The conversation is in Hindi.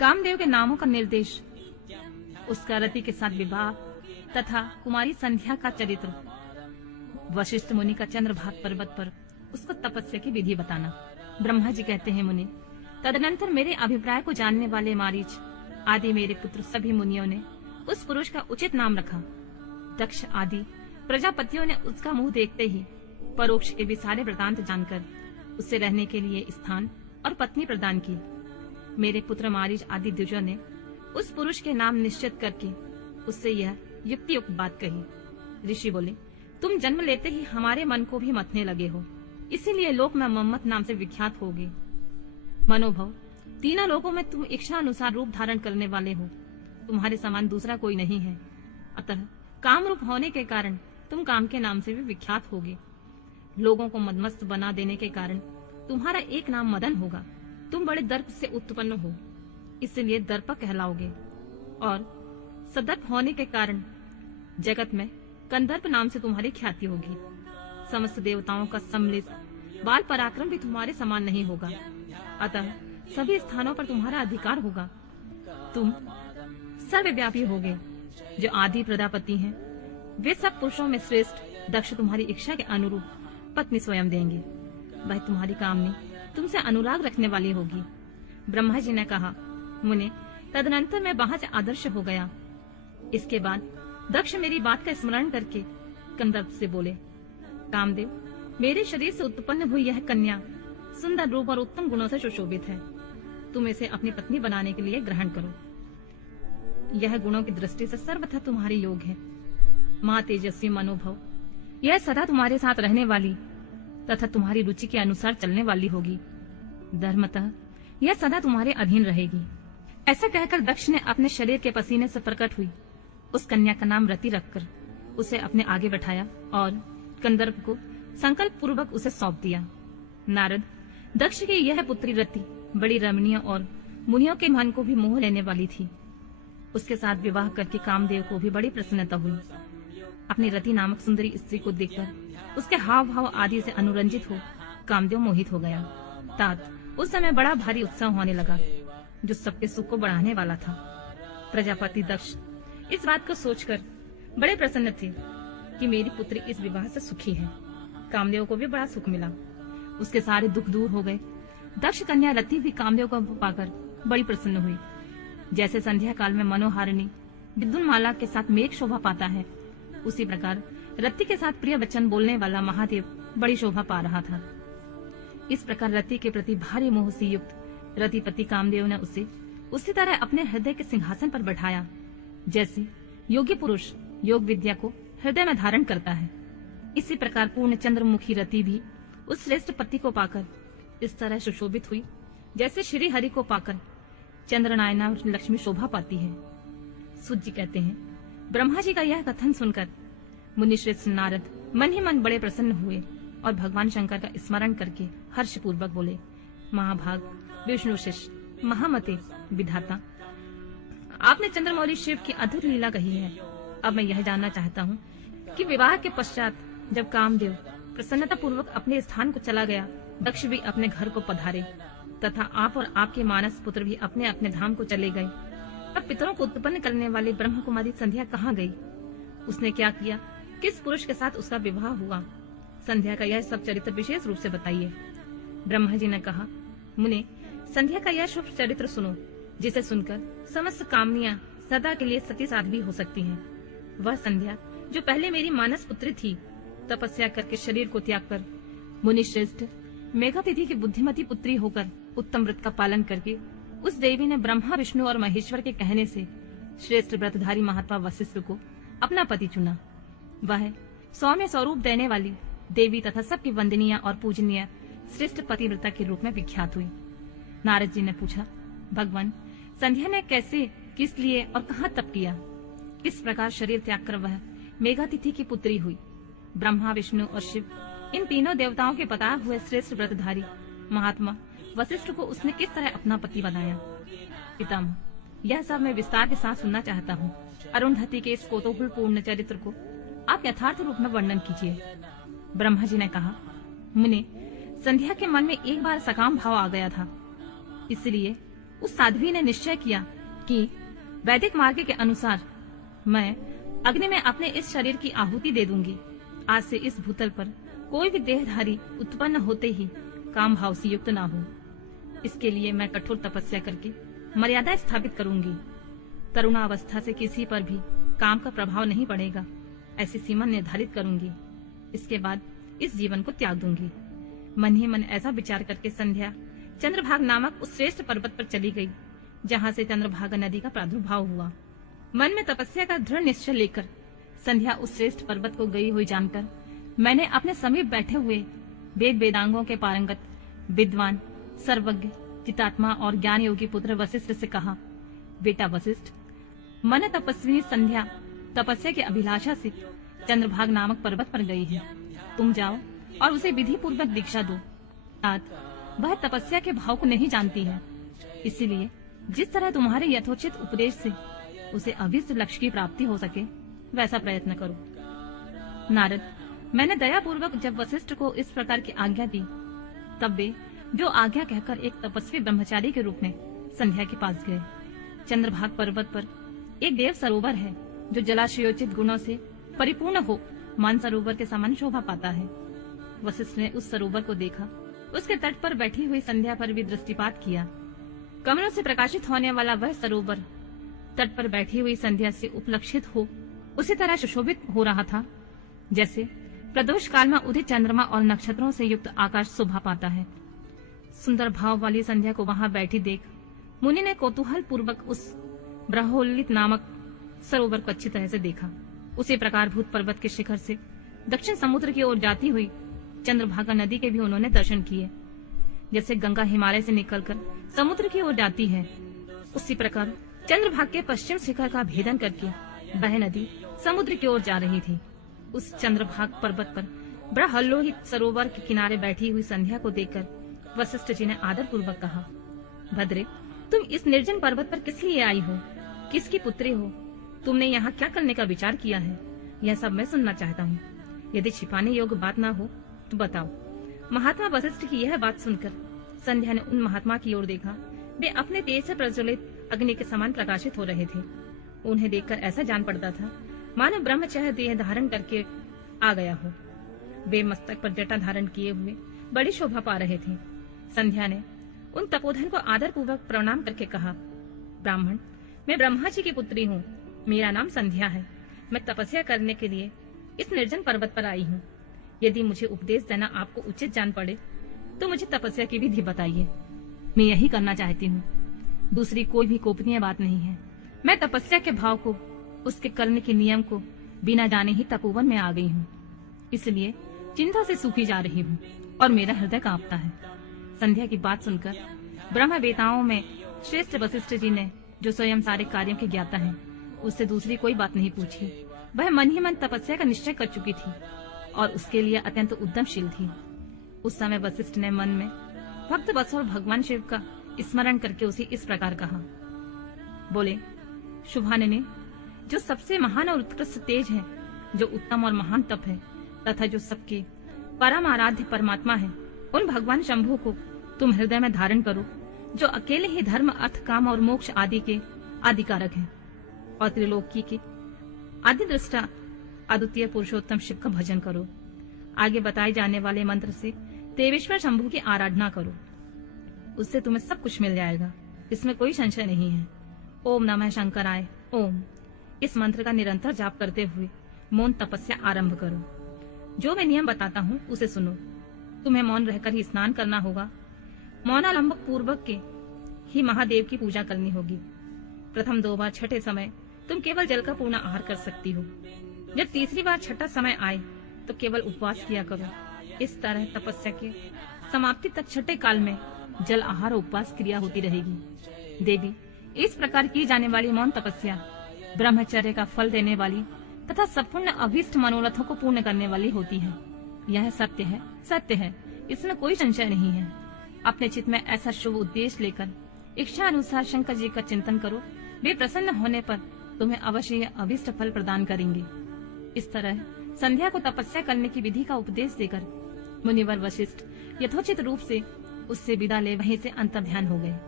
कामदेव के नामों का निर्देश, उसका रति के साथ विवाह तथा कुमारी संध्या का चरित्र, वशिष्ठ मुनि का चंद्रभाग पर्वत पर उसको तपस्या की विधि बताना। ब्रह्मा जी कहते हैं, मुनि, तदनंतर मेरे अभिप्राय को जानने वाले मारीच आदि मेरे पुत्र सभी मुनियों ने उस पुरुष का उचित नाम रखा। दक्ष आदि प्रजापतियों ने उसका मुंह देखते ही परोक्ष के भी सारे वृतांत जानकर उससे रहने के लिए स्थान और पत्नी प्रदान की। मेरे पुत्र मारीच आदि द्विजों ने उस पुरुष के नाम निश्चित करके उससे यह युक्तियुक्त बात कही। ऋषि बोले, तुम जन्म लेते ही हमारे मन को भी मथने लगे हो, इसीलिए लोक में मम्मत नाम से विख्यात होगे। मनोभव, तीनों लोकों में तुम इच्छा अनुसार रूप धारण करने वाले हो, तुम्हारे समान दूसरा कोई नहीं है। अतः काम रूप होने के कारण तुम काम के नाम से भी विख्यात होगे। लोगों को मदमस्त बना देने के कारण तुम्हारा एक नाम मदन होगा। तुम बड़े दर्प से उत्पन्न हो, इसलिए दर्पक कहलाओगे। और सदर्प होने के कारण जगत में कंदर्प नाम से तुम्हारी ख्याति होगी। समस्त देवताओं का सम्मिलित बाल पराक्रम भी तुम्हारे समान नहीं होगा, अतः सभी स्थानों पर तुम्हारा अधिकार होगा। तुम सर्वव्यापी होगे। जो आदि प्रजापति हैं, वे सब पुरुषों में श्रेष्ठ दक्ष तुम्हारी इच्छा के अनुरूप पत्नी स्वयं देंगे। वह तुम्हारी कामनी तुमसे अनुराग रखने वाली होगी। ब्रह्मा जी ने कहा, मुने, तदनंतर मैं वहां से आदर्श हो गया। इसके बाद दक्ष मेरी बात का स्मरण करके कंदर्प से बोले, कामदेव, मेरे शरीर से उत्पन्न हुई यह कन्या सुंदर रूप और उत्तम गुणों से सुशोभित है। तुम इसे अपनी पत्नी बनाने के लिए ग्रहण करो। यह गुणों की दृष्टि से सर्वथा तुम्हारी योग है। माँ तेजस्वी मनोभव, यह सदा तुम्हारे साथ रहने वाली तथा तुम्हारी रुचि के अनुसार चलने वाली होगी। धर्मतः यह सदा तुम्हारे अधीन रहेगी। ऐसा कहकर दक्ष ने अपने शरीर के पसीने से प्रकट हुई उस कन्या का नाम रति रखकर उसे अपने आगे बैठाया और कंदर्प को संकल्प पूर्वक उसे सौंप दिया। नारद, दक्ष की यह पुत्री रति बड़ी रमणीय और मुनियों के मन को भी मोह लेने वाली थी। उसके साथ विवाह करके कामदेव को भी बड़ी प्रसन्नता हुई। अपनी रति नामक सुंदरी स्त्री को देखकर उसके हाव भाव आदि से अनुरंजित हो कामदेव मोहित हो गया। तात उस समय बड़ा भारी उत्साह होने लगा, जो सबके सुख को बढ़ाने वाला था। प्रजापति दक्ष इस बात को सोचकर बड़े प्रसन्न थे कि मेरी पुत्री इस विवाह से सुखी है। कामदेव को भी बड़ा सुख मिला, उसके सारे दुख दूर हो गए। दक्ष कन्या रति भी कामदेव को पाकर बड़ी प्रसन्न हुई। जैसे संध्या काल में मनोहारिणी विद्युन्माला के साथ मेघ शोभा पाता है, उसी प्रकार रति के साथ प्रिय वचन बोलने वाला महादेव बड़ी शोभा पा रहा था। इस प्रकार रति के प्रति भारी मोह से युक्त रतिपति कामदेव ने उसे उसी तरह अपने हृदय के सिंहासन पर बैठाया, जैसे योगी पुरुष योग विद्या को हृदय में धारण करता है। इसी प्रकार पूर्ण चंद्रमुखी रति भी उस श्रेष्ठ पति को पाकर इस तरह सुशोभित हुई, जैसे श्री हरि को पाकर चंद्रनायना लक्ष्मी शोभा पाती है। सूत जी कहते हैं, ब्रह्मा जी का यह कथन सुनकर मुनिश्रेष्ठ नारद मन ही मन बड़े प्रसन्न हुए और भगवान शंकर का स्मरण करके हर्ष पूर्वक बोले, महाभाग, विष्णु शिष्य, महामते, विधाता, आपने चंद्रमौली शिव की अद्भुत लीला कही है। अब मैं यह जानना चाहता हूँ कि विवाह के पश्चात जब कामदेव प्रसन्नता पूर्वक अपने स्थान को चला गया, दक्ष भी अपने घर को पधारे तथा आप और आपके मानस पुत्र भी अपने अपने धाम को चले गए, तब पितरों को उत्पन्न करने वाली ब्रह्म कुमारी संध्या कहाँ गई? उसने क्या किया? किस पुरुष के साथ उसका विवाह हुआ? संध्या का यह सब चरित्र विशेष रूप से बताइए। ब्रह्मा जी ने कहा, मुने, संध्या का यह शुभ चरित्र सुनो, जिसे सुनकर समस्त कामनियां सदा के लिए सती साध्वी हो सकती हैं। वह संध्या जो पहले मेरी मानस पुत्री थी, तपस्या करके शरीर को त्याग कर मुनि श्रेष्ठ मेघातिथि की बुद्धिमती पुत्री होकर उत्तम व्रत का पालन करके उस देवी ने ब्रह्मा विष्णु और महेश्वर के कहने से श्रेष्ठ व्रतधारी महात्मा वशिष्ठ को अपना पति चुना। वह सौम्य स्वरूप देने वाली देवी तथा सबकी वंदनीय और पूजनीय श्रेष्ठ पतिव्रता के रूप में विख्यात हुई। नारद जी ने पूछा, भगवान, संध्या ने कैसे, किस लिए और कहाँ तप किया? किस प्रकार शरीर त्याग कर वह मेघातिथि की पुत्री हुई? ब्रह्मा विष्णु और शिव इन तीनों देवताओं के पता हुए श्रेष्ठ व्रतधारी महात्मा वशिष्ठ को उसने किस तरह अपना पति बनाया? पितामह, यह सब मैं विस्तार के साथ सुनना चाहता हूँ। अरुंधति के इस कौतूहल पूर्ण चरित्र को आप यथार्थ रूप में वर्णन कीजिए। ब्रह्मा जी ने कहा, मुने, संध्या के मन में एक बार सकाम भाव आ गया था, इसलिए उस साध्वी ने निश्चय किया कि वैदिक मार्ग के अनुसार मैं अग्नि में अपने इस शरीर की आहुति दे दूंगी। आज से इस भूतल पर कोई भी देहधारी उत्पन्न होते ही काम भाव से युक्त ना हो। इसके लिए मैं कठोर तपस्या करके मर्यादा स्थापित करूंगी। तरुणावस्था से किसी पर भी काम का प्रभाव नहीं पड़ेगा, ऐसी सीमा निर्धारित करूंगी। इसके बाद इस जीवन को त्याग दूंगी। मन ही मन ऐसा विचार करके संध्या चंद्रभाग नामक उस श्रेष्ठ पर्वत पर चली गई, जहाँ से चंद्रभागा नदी का प्रादुर्भाव हुआ। मन में तपस्या का दृढ़ निश्चय लेकर संध्या उस श्रेष्ठ पर्वत को गई हुई जानकर मैंने अपने समीप बैठे हुए वेद वेदांगों के पारंगत विद्वान, सर्वज्ञ, चितात्मा और ज्ञान योगी पुत्र वशिष्ठ से कहा, बेटा वशिष्ठ, मन तपस्विनी संध्या तपस्या की अभिलाषा से चंद्रभाग नामक पर्वत पर गई है। तुम जाओ और उसे विधि पूर्वक दीक्षा दो। वह तपस्या के भाव को नहीं जानती है, इसीलिए जिस तरह तुम्हारे यथोचित उपदेश से उसे अभिष्ट लक्ष्य की प्राप्ति हो सके वैसा प्रयत्न करो। नारद, मैंने दया पूर्वक जब वशिष्ठ को इस प्रकार की आज्ञा दी, तब वे जो आज्ञा कहकर एक तपस्वी ब्रह्मचारी के रूप में संध्या के पास गए। चंद्रभाग पर्वत पर एक देव सरोवर है जो जलाशयोचित गुणों से परिपूर्ण हो मानसरोवर के समान शोभा पाता है। वशिष्ठ ने उस सरोवर को देखा, उसके तट पर बैठी हुई संध्या पर भी दृष्टिपात किया। कमलों से प्रकाशित होने वाला वह सरोवर तट पर बैठी हुई संध्या से उपलक्षित हो उसी तरह सुशोभित हो रहा था जैसे प्रदोष काल में उदित चंद्रमा और नक्षत्रों से युक्त आकाश शोभा पाता है। सुंदर भाव वाली संध्या को वहां बैठी देख मुनि ने कौतूहल पूर्वक उस ब्रह्मोल्लित नामक सरोवर को अच्छी तरह से देखा। उसी प्रकार भूत पर्वत के शिखर से दक्षिण समुद्र की ओर जाती हुई चंद्रभागा नदी के भी उन्होंने दर्शन किए। जैसे गंगा हिमालय से निकलकर समुद्र की ओर जाती है, उसी प्रकार चंद्रभाग के पश्चिम शिखर का भेदन करके वह नदी समुद्र की ओर जा रही थी। उस चंद्रभाग पर्वत पर ब्रह्मोल्लित सरोवर के किनारे बैठी हुई संध्या को देखकर वशिष्ठ जी ने आदर पूर्वक कहा, भद्रे, तुम इस निर्जन पर्वत पर किस लिए आई हो? किसकी पुत्री हो? तुमने यहाँ क्या करने का विचार किया है? यह सब मैं सुनना चाहता हूँ। यदि छिपाने योग्य बात ना हो तो बताओ। महात्मा वशिष्ठ की यह बात सुनकर संध्या ने उन महात्मा की ओर देखा। वे अपने तेज से प्रज्वलित अग्नि के समान प्रकाशित हो रहे थे। उन्हें देखकर ऐसा जान पड़ता था मानो ब्रह्मचार्य देह धारण करके आ गया हो। वे मस्तक पर जटा धारण किए हुए बड़ी शोभा पा रहे थे। संध्या ने उन तपोधन को आदर पूर्वक प्रणाम करके कहा, ब्राह्मण, मैं ब्रह्मा जी की पुत्री हूँ। मेरा नाम संध्या है। मैं तपस्या करने के लिए इस निर्जन पर्वत पर आई हूँ। यदि मुझे उपदेश देना आपको उचित जान पड़े तो मुझे तपस्या की विधि बताइए। मैं यही करना चाहती हूँ, दूसरी कोई भी गोपनीय बात नहीं है। मैं तपस्या के भाव को, उसके करने के नियम को बिना जाने ही तपोवन में आ गई हूँ। इसलिए चिंता से सूखी जा रही हूँ और मेरा हृदय कांपता है। संध्या की बात सुनकर ब्रह्मवेताओं में श्रेष्ठ वशिष्ठ जी ने, जो स्वयं सारे कार्यों के ज्ञाता हैं, उससे दूसरी कोई बात नहीं पूछी। वह मन ही मन तपस्या का निश्चय कर चुकी थी और उसके लिए अत्यंत उद्यमशील थी। उस समय वशिष्ठ ने मन में भक्त वत्सल भगवान शिव का स्मरण करके उसे इस प्रकार कहा, बोले, शुभानने, जो सबसे महान और उत्कृष्ट तेज है, जो उत्तम और महान तप है तथा जो सबके परम आराध्य परमात्मा है, उन भगवान शंभु को तुम हृदय में धारण करो, जो अकेले ही धर्म, अर्थ, काम और मोक्ष आदि के आदिकारक हैं और त्रिलोकी के आदि दृष्टा अद्वितीय पुरुषोत्तम शिव का भजन करो। आगे बताए जाने वाले मंत्र से देवेश्वर शंभु की आराधना करो, उससे तुम्हें सब कुछ मिल जाएगा, इसमें कोई संशय नहीं है। ओम नमः शंकराय ओम। इस मंत्र का निरंतर जाप करते हुए मौन तपस्या आरंभ करो। जो मैं नियम बताता हूँ उसे सुनो। तुम्हें मौन रहकर ही स्नान करना होगा। मौनालंब पूर्वक के ही महादेव की पूजा करनी होगी। प्रथम 2 बार छठे समय तुम केवल जल का पूर्ण आहार कर सकती हो। जब तीसरी बार छठा समय आए तो केवल उपवास किया करो। इस तरह तपस्या के समाप्ति तक छठे काल में जल आहार उपवास क्रिया होती रहेगी। देवी, इस प्रकार की जाने वाली मौन तपस्या ब्रह्मचर्य का फल देने वाली तथा संपूर्ण अभीष्ट मनोरथों को पूर्ण करने वाली होती है। यह सत्य है, सत्य है, इसमें कोई संशय नहीं है। अपने चित्त में ऐसा शुभ उद्देश्य लेकर इच्छा अनुसार शंकर जी का चिंतन करो। वे प्रसन्न होने पर तुम्हें अवश्य यह अभीष्ट फल प्रदान करेंगे। इस तरह संध्या को तपस्या करने की विधि का उपदेश देकर मुनिवर वशिष्ठ यथोचित रूप से उससे विदा ले वहीं से अंतर्ध्यान हो गए।